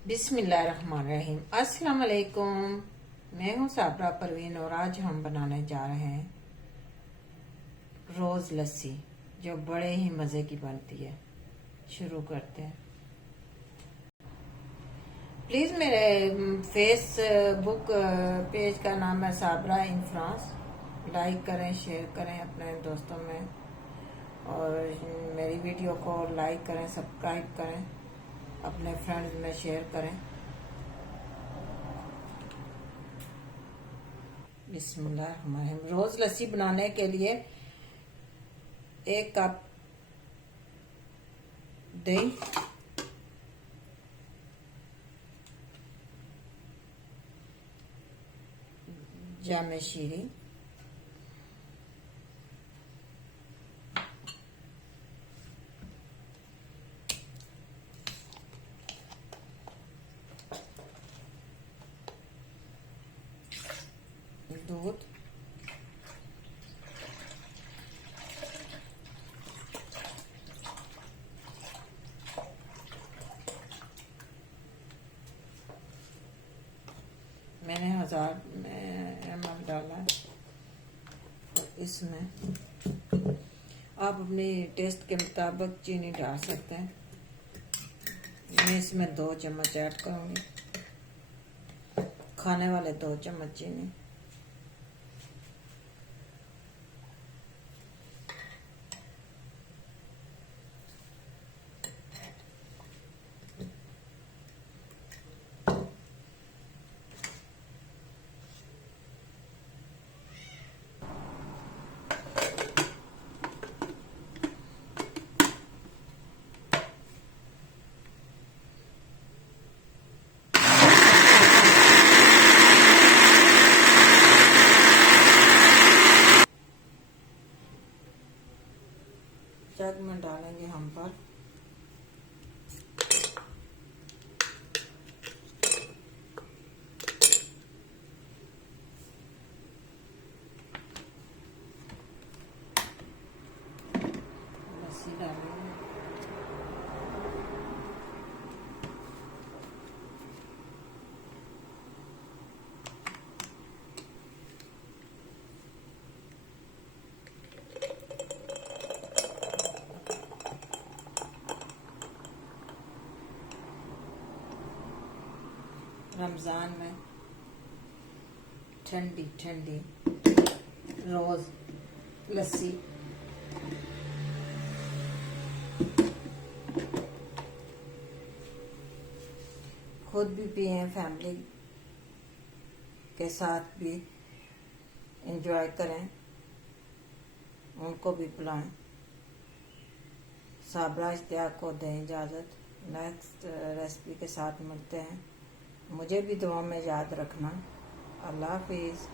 बिस्मिल्लाहिर्रहमानिर्रहीम। अस्सलाम वालेकुम। मैं हूँ साबरा परवीन और आज हम बनाने जा रहे हैं रोज़ लस्सी, जो बड़े ही मज़े की बनती है। शुरू करते हैं। प्लीज़ मेरे फेसबुक पेज का नाम है साबरा इन फ्रांस। लाइक करें, शेयर करें अपने दोस्तों में, और मेरी वीडियो को लाइक करें, सब्सक्राइब करें, अपने फ्रेंड्स में शेयर करें। बिस्मिल्लाहिर्रहमानिर्रहीम। रोज़ लस्सी बनाने के लिए 1 कप दही, जामे शीरी, दूध, मैंने 1000 ml डाला है। इसमें आप अपने टेस्ट के मुताबिक चीनी डाल सकते हैं। मैं इसमें 2 चम्मच ऐड करूँगी, खाने वाले 2 चम्मच चीनी। जग में डालेंगे हम पर लस्सी डालेंगे। रमज़ान में ठंडी ठंडी रोज़ लस्सी खुद भी पिए, फैमिली के साथ भी एंजॉय करें, उनको भी पिलाएं। साबरा इश्तियाक को दें इजाज़त। नेक्स्ट रेसिपी के साथ मिलते हैं। मुझे भी दुआ में याद रखना। अल्लाह हाफिज़।